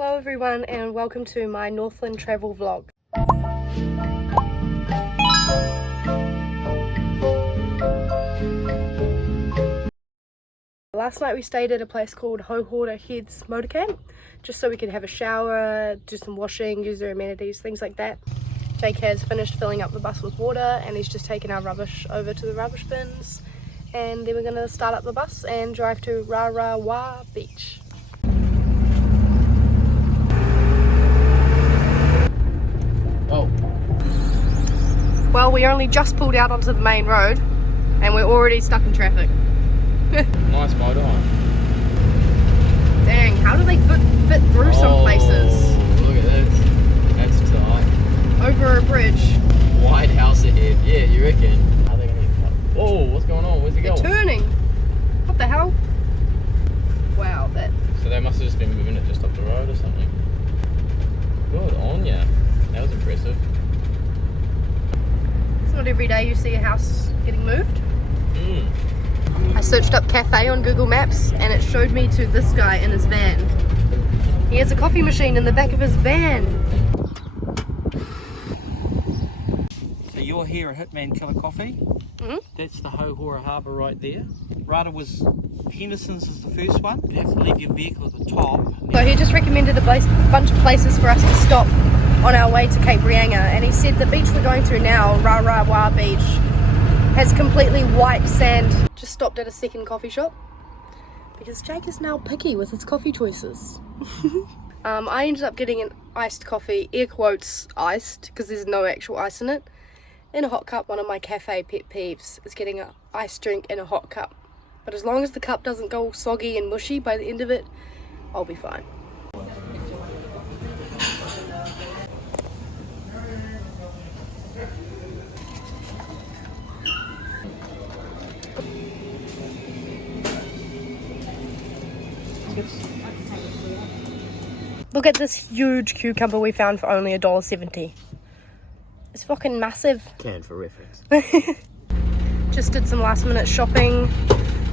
Hello everyone and welcome to my Northland travel vlog. Last night we stayed at a place called Hohora Heads Motor Camp, just so we could have a shower, do some washing, use their amenities, things like that. Jake has finished filling up the bus with water and he's just taken our rubbish over to the rubbish bins, and then we're going to start up the bus and drive to Rarawa beach. Oh. Well, we only just pulled out onto the main road and we're already stuck in traffic. Nice motorhome. Dang, how do they fit through some places? Look at this. That's tight. Over a bridge. Wide house ahead. Yeah, you reckon? Are they gonna get cut? Whoa, what's going on? Where's it They're going? turning. What the hell? Wow, that. So they must have just been moving it just up the road or something. Good on ya. That was impressive. It's not every day you see a house getting moved. I searched up cafe on Google Maps and it showed me to this guy in his van. He has a coffee machine in the back of his van. So you're here at Hitman Killer Coffee. That's the Hohora Harbour right there. Rarawa's Henderson's is the first one. You have to leave your vehicle at the top. So he just recommended a bunch of places for us to stop on our way to Cape Reinga, and he said the beach we're going to now, Rarawa Beach, has completely white sand. Just stopped at a second coffee shop because Jake is now picky with his coffee choices. I ended up getting an iced coffee, air quotes iced, because there's no actual ice in it, in a hot cup. One of my cafe pet peeves is getting an iced drink in a hot cup. But as long as the cup doesn't go soggy and mushy by the end of it, I'll be fine. Look at this huge cucumber we found for only $1.70. It's fucking massive. Can for reference. Just did some last minute shopping.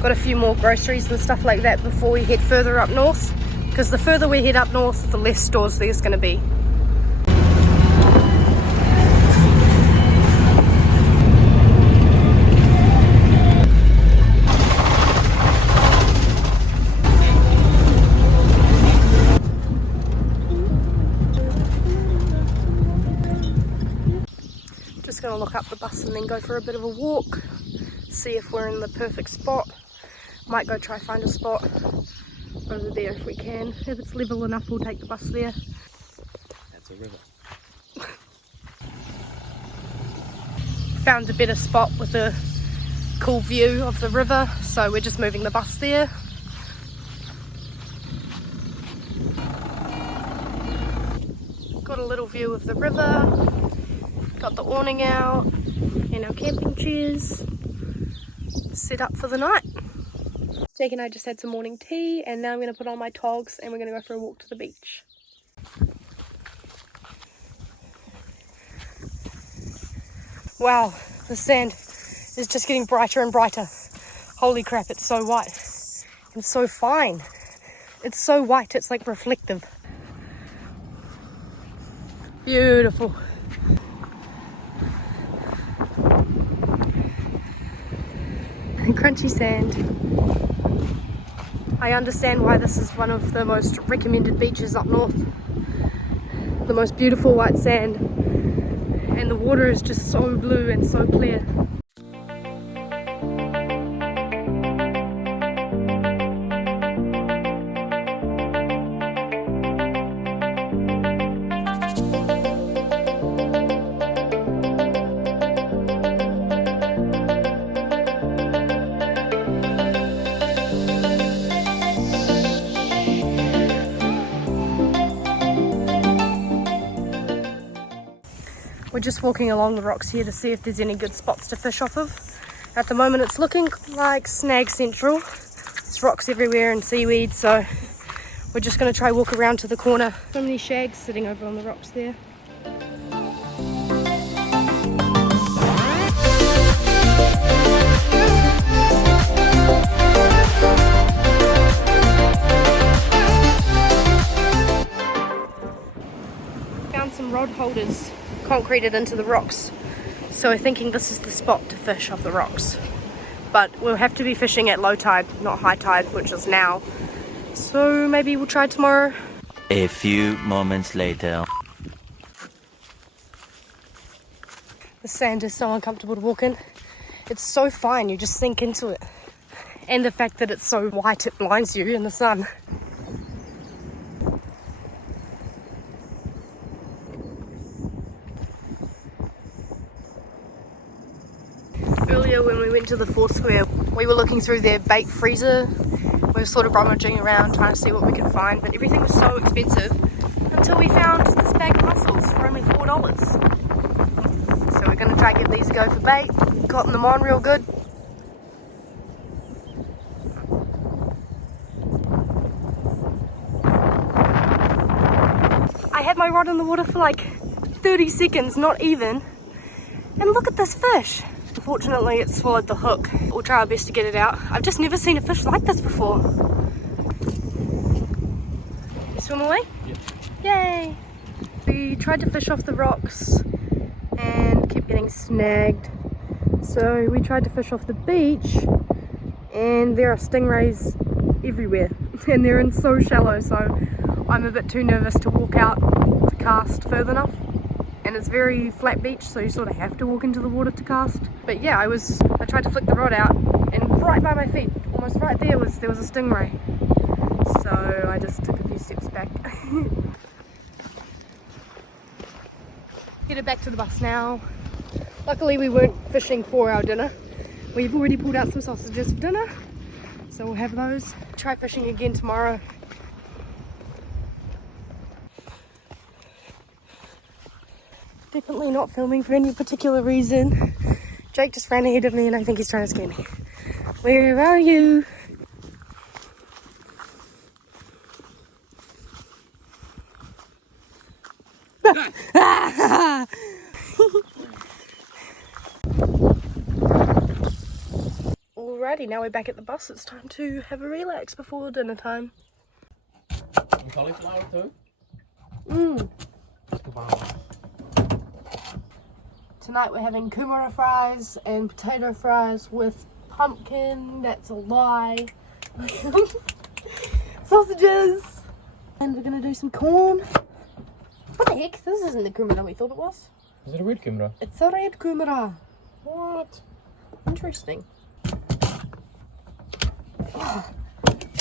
Got a few more groceries and stuff like that before we head further up north. Because the further we head up north, the less stores there's going to be. Just gonna look up the bus and then go for a bit of a walk, see if we're in the perfect spot. Might go try find a spot over there if we can. If it's level enough, we'll take the bus there. That's a river. Found a better spot with a cool view of the river, so we're just moving the bus there. Got a little view of the river. Got the awning out and our camping chairs set up for the night. Jake and I just had some morning tea and now I'm going to put on my togs and we're going to go for a walk to the beach. Wow, the sand is just getting brighter and brighter. Holy crap, it's so white and so fine. It's so white, it's like reflective. Beautiful. Crunchy sand. I understand why this is one of the most recommended beaches up north. The most beautiful white sand, and the water is just so blue and so clear. We're just walking along the rocks here to see if there's any good spots to fish off of. At the moment it's looking like snag central. There's rocks everywhere and seaweed, so we're just going to try walk around to the corner. So many shags sitting over on the rocks there. some rod holders concreted into the rocks. So we're thinking this is the spot to fish off the rocks. But we'll have to be fishing at low tide, not high tide, which is now. So maybe we'll try tomorrow. A few moments later. The sand is so uncomfortable to walk in. It's so fine, you just sink into it. And the fact that it's so white, it blinds you in the sun. Earlier when we went to the Foursquare, we were looking through their bait freezer. We were sort of rummaging around trying to see what we could find, but everything was so expensive until we found this bag of mussels for only $4. So we're going to try and give these a go for bait. Cotton them on real good. I had my rod in the water for like 30 seconds, not even. And look at this fish. Unfortunately, it swallowed the hook. We'll try our best to get it out. I've just never seen a fish like this before. You swim away? Yeah. Yay! We tried to fish off the rocks and kept getting snagged. So we tried to fish off the beach and there are stingrays everywhere. And they're in so shallow, so I'm a bit too nervous to walk out to cast further enough. And it's very flat beach, so you sort of have to walk into the water to cast. But yeah, I tried to flick the rod out, and right by my feet, almost right there, there was a stingray. So I just took a few steps back. Headed back to the bus now. Luckily we weren't fishing for our dinner. We've already pulled out some sausages for dinner, so we'll have those. Try fishing again tomorrow. Definitely not filming for any particular reason. Jake just ran ahead of me and I think he's trying to scare me. Where are you? Alrighty, now we're back at the bus. It's time to have a relax before dinner time. And cauliflower too? Tonight we're having kumara fries and potato fries with pumpkin. That's a lie. Sausages. And we're going to do some corn. What the heck? This isn't the kumara we thought it was. Is it a red kumara? It's a red kumara. What? Interesting.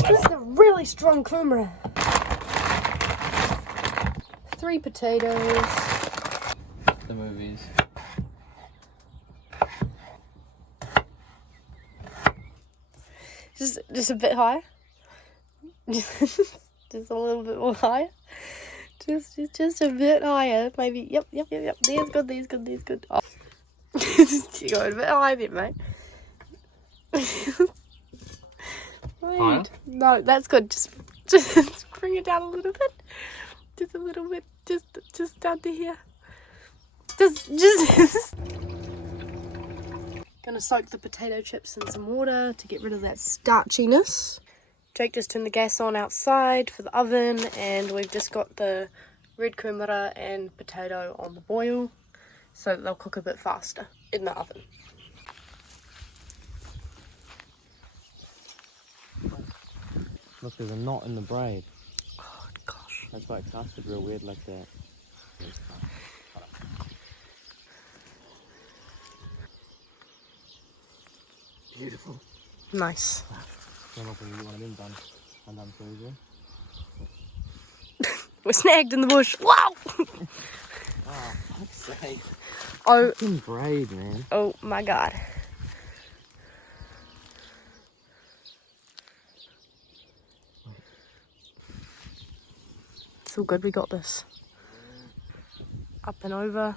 This is a really strong kumara. 3 potatoes. The movies. Just a bit higher. Just a little bit more higher. Just a bit higher. Maybe. Yep. There's good. Oh. You're going a bit higher there, mate. Higher? No, that's good. Just bring it down a little bit. Just a little bit. Just down to here. Just. Gonna soak the potato chips in some water to get rid of that starchiness. Jake just turned the gas on outside for the oven, and we've just got the red kumara and potato on the boil so that they'll cook a bit faster in the oven. Look, there's a knot in the braid. Oh gosh. That's why it casted real weird like that. Beautiful. Nice. I'm not going to get one of them done. I'm done for you. We're snagged in the bush. Wow! Oh, fuck's sake. Oh. Fucking braid, man. Oh my god. It's all good, we got this. Up and over.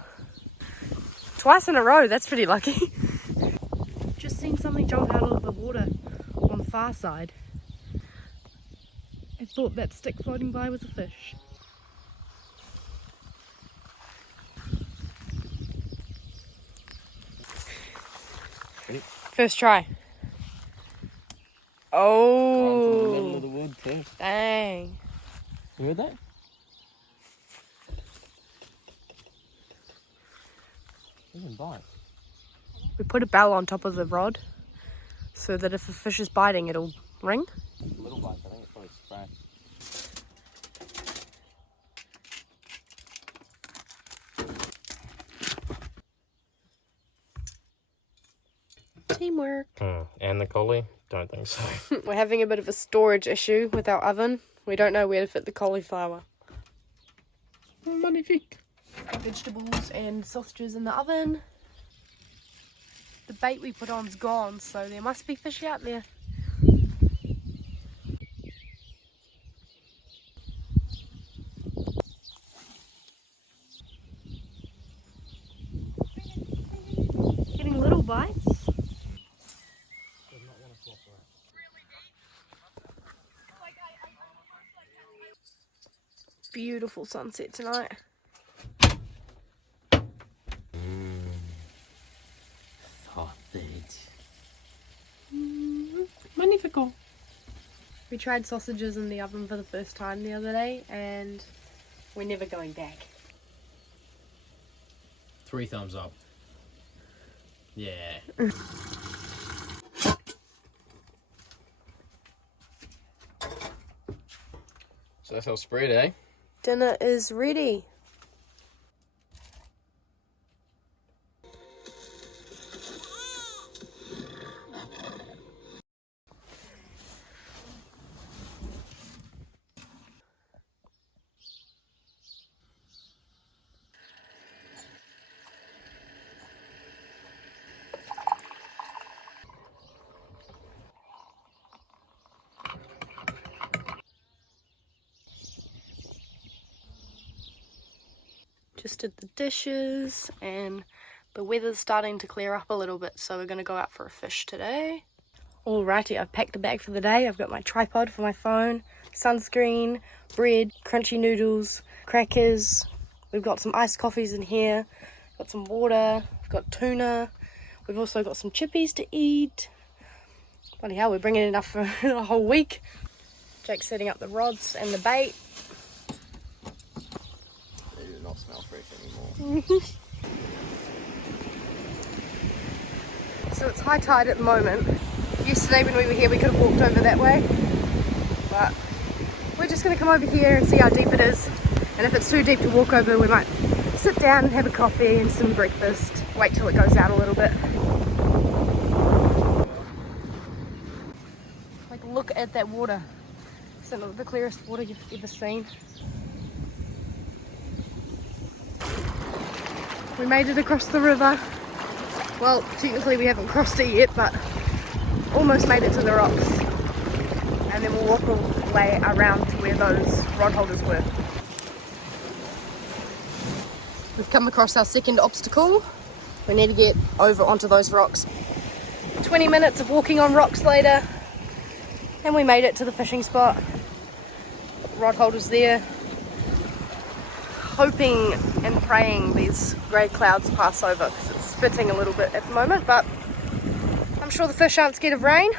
Twice in a row, that's pretty lucky. Just seen something jump out of the water on the far side. I thought that stick floating by was a fish. Ready? First try. Right into the middle of Oh, the wood too. dang. You heard that? Even bite. We put a bell on top of the rod so that if a fish is biting, it'll ring. Little bites, I think it's probably scratch. Teamwork. And the collie? Don't think so. We're having a bit of a storage issue with our oven. We don't know where to fit the cauliflower. Magnifique. Vegetables and sausages in the oven. The bait we put on's gone, so there must be fish out there. Getting little bites. Beautiful sunset tonight. Sausage. Magnifico. We tried sausages in the oven for the first time the other day and we're never going back. 3 thumbs up. Yeah. So that's our spread, eh? Dinner is ready. Just did the dishes and the weather's starting to clear up a little bit, so we're going to go out for a fish today. Alrighty, I've packed the bag for the day. I've got my tripod for my phone, sunscreen, bread, crunchy noodles, crackers. We've got some iced coffees in here, got some water, we've got tuna. We've also got some chippies to eat. Bloody hell, we're bringing enough for a whole week. Jake's setting up the rods and the bait. They do not smell fresh anymore. So it's high tide at the moment. Yesterday when we were here we could have walked over that way, but we're just going to come over here and see how deep it is, and if it's too deep to walk over we might sit down and have a coffee and some breakfast, wait till it goes out a little bit. Like, look at that water. It's the clearest water you've ever seen. We made it across the river. Well, technically we haven't crossed it yet, but almost made it to the rocks. And then we'll walk all the way around to where those rod holders were. We've come across our second obstacle. We need to get over onto those rocks. 20 minutes of walking on rocks later, and we made it to the fishing spot. Rod holders there. Hoping and praying these grey clouds pass over because it's spitting a little bit at the moment, but I'm sure the fish aren't scared of rain.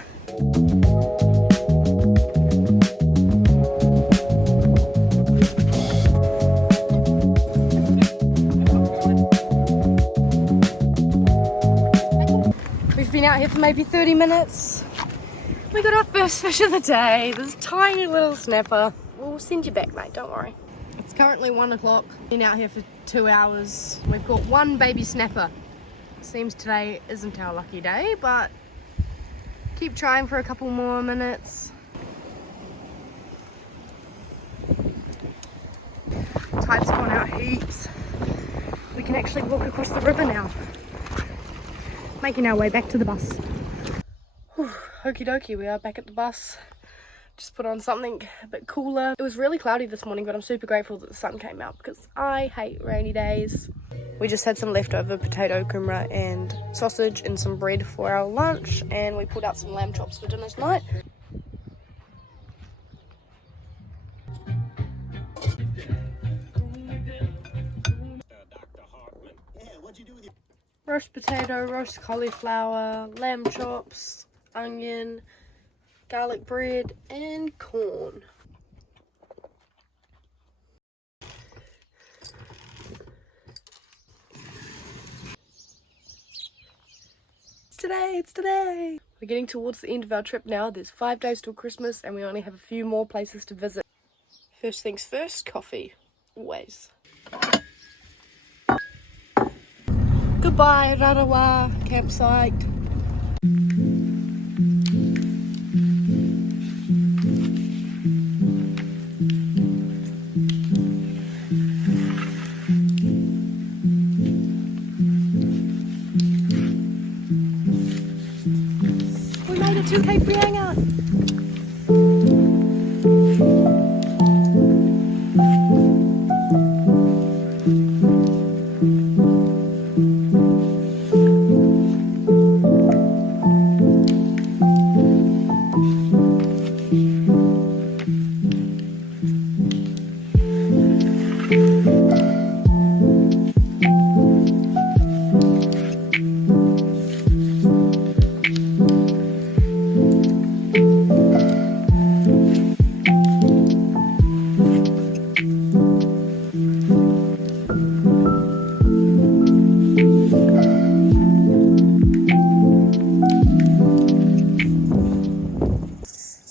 We've been out here for maybe 30 minutes. We got our first fish of the day, this tiny little snapper. We'll send you back, mate, don't worry. It's currently 1 o'clock. Been out here for 2 hours. We've got one baby snapper. Seems today isn't our lucky day, but keep trying for a couple more minutes. Tide's gone out heaps. We can actually walk across the river now. Making our way back to the bus. Whew, okie dokie, we are back at the bus. Just put on something a bit cooler. It was really cloudy this morning, but I'm super grateful that the sun came out because I hate rainy days. We just had some leftover potato, kumara and sausage and some bread for our lunch, and we pulled out some lamb chops for dinner tonight. Roast potato, roast cauliflower, lamb chops, onion, garlic bread and corn. today, it's today. We're getting towards the end of our trip now. There's 5 days till Christmas and we only have a few more places to visit. First things first, coffee. Always. Goodbye, Rarawa campsite. We made it to Cape Reinga.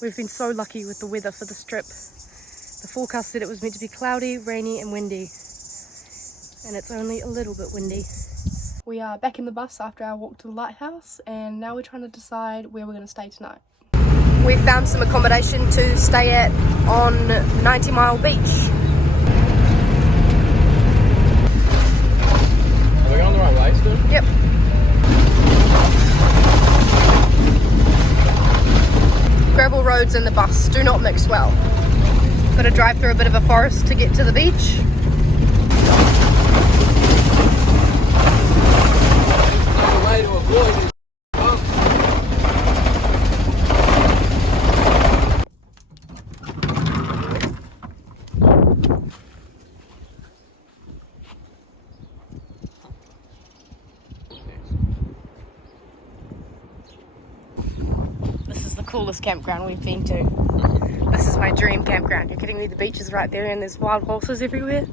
We've been so lucky with the weather for this trip. The forecast said it was meant to be cloudy, rainy and windy. And it's only a little bit windy. We are back in the bus after our walk to the lighthouse and now we're trying to decide where we're going to stay tonight. We've found some accommodation to stay at on 90 Mile Beach. Are we going the right way still? Yep. Gravel roads in the bus do not mix well. Got to drive through a bit of a forest to get to the beach. The way to avoid is This is the coolest campground we've been to. This is my dream campground. You're kidding me? The beach is right there and there's wild horses everywhere.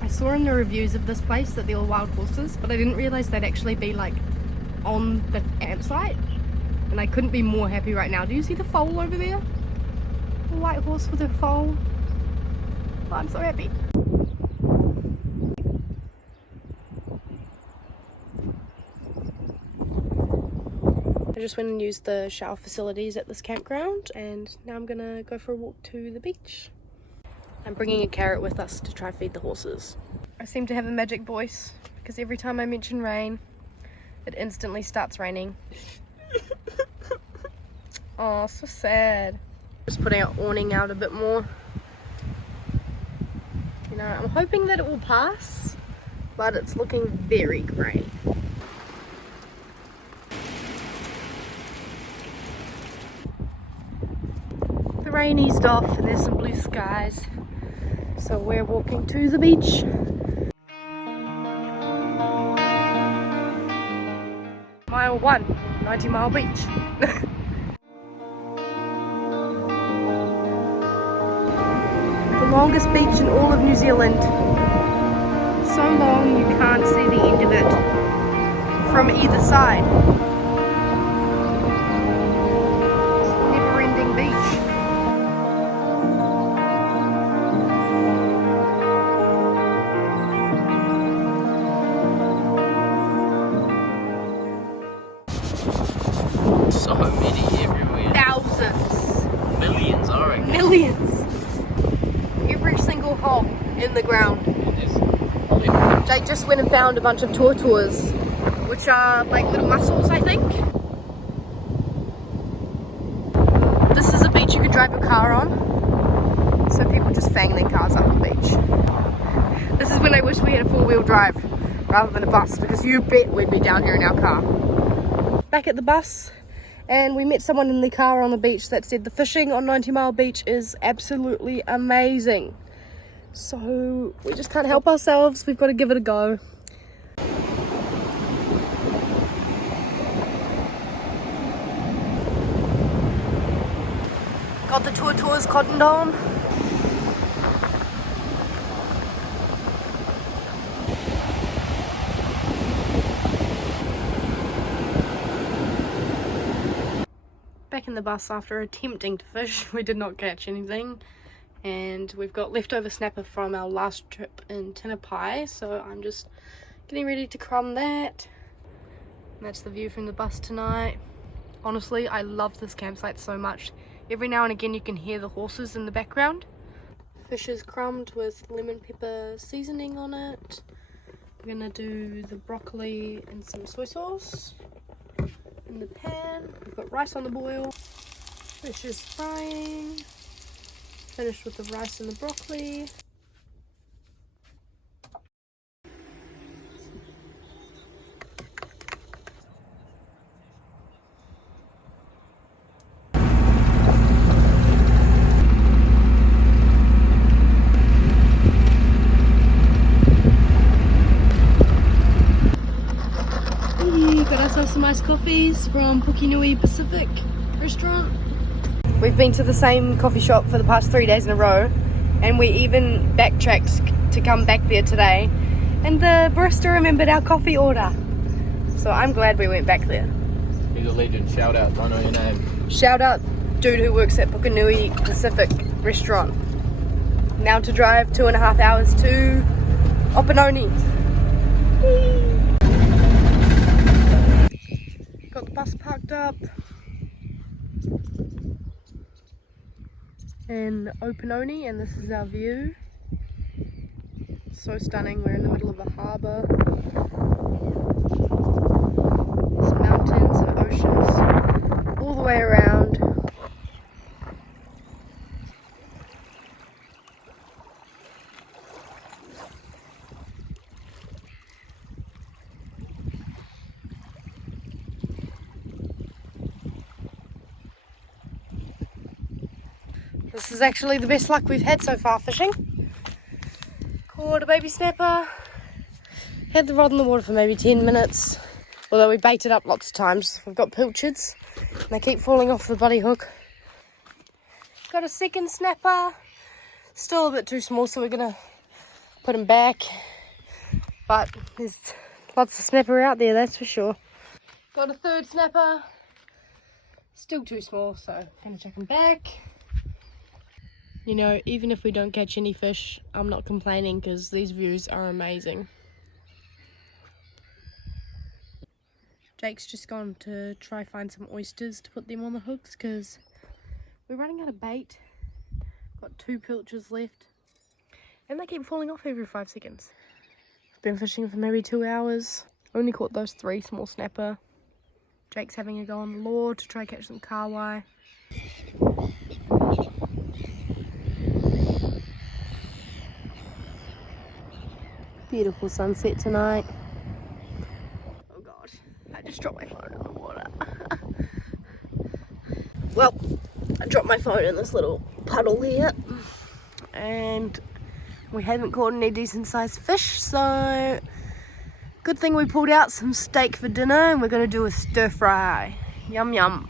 I saw in the reviews of this place that there were wild horses, but I didn't realise they'd actually be like on the campsite, and I couldn't be more happy right now. Do you see the foal over there? A white horse with a foal. Oh, I'm so happy. I just went and used the shower facilities at this campground and now I'm gonna go for a walk to the beach. I'm bringing a carrot with us to try feed the horses. I seem to have a magic voice because every time I mention rain, it instantly starts raining. Oh, so sad. Just putting our awning out a bit more. You know, I'm hoping that it will pass, but it's looking very grey. The rain eased off and there's some blue skies. So we're walking to the beach. Mile 1, 90 Mile Beach. The longest beach in all of New Zealand. So long you can't see the end of it from either side. It's a never-ending beach. so many everywhere. Thousands. Millions, I reckon. Millions. Every single hole in the ground. Jake just went and found a bunch of tortoise, which are like little mussels, I think. This is a beach you could drive your car on, so people just fang their cars up on the beach. This is when I wish we had a four-wheel drive rather than a bus, because you bet we'd be down here in our car. Back at the bus, And we met someone in the car on the beach that said the fishing on 90 Mile Beach is absolutely amazing. So we just can't help ourselves. We've got to give it a go. Got the tours cottoned on. Back in the bus after attempting to fish. We did not catch anything. And we've got leftover snapper from our last trip in Tinapai, so I'm just getting ready to crumb that. And that's the view from the bus tonight. Honestly, I love this campsite so much. Every now and again you can hear the horses in the background. Fish is crumbed with lemon pepper seasoning on it. We're gonna do the broccoli and some soy sauce in the pan. We've got rice on the boil. Fish is frying. Finished with the rice and the broccoli. Got ourselves some iced coffees from Pukenui Pacific restaurant. We've been to the same coffee shop for the past 3 days in a row, and we even backtracked to come back there today, and the barista remembered our coffee order, so I'm glad we went back there. He's a legend. Shout out. I know your name. Shout out dude who works at Pukenui Pacific restaurant. Now to drive 2.5 hours to Opononi. Whee! Got the bus parked up in Opononi, and this is our view. So stunning. We're in the middle of a harbour. There's mountains and oceans all the way around. This is actually the best luck we've had so far fishing. Caught a baby snapper. Had the rod in the water for maybe 10 minutes. Although we baited up lots of times. We've got pilchards and they keep falling off the bloody hook. Got a second snapper. Still a bit too small, so we're going to put him back. But there's lots of snapper out there, that's for sure. Got a third snapper. Still too small, so I'm going to chuck him back. You know, even if we don't catch any fish, I'm not complaining because these views are amazing. Jake's just gone to try find some oysters to put them on the hooks because we're running out of bait. Got 2 pilchards left and they keep falling off every 5 seconds. I've been fishing for maybe 2 hours. Only caught those 3 small snapper. Jake's having a go on the lure to try catch some kahawai. Beautiful sunset tonight. Oh god, I just dropped my phone in the water. Well, I dropped my phone in this little puddle here, and we haven't caught any decent sized fish, so good thing we pulled out some steak for dinner and we're going to do a stir fry. Yum yum.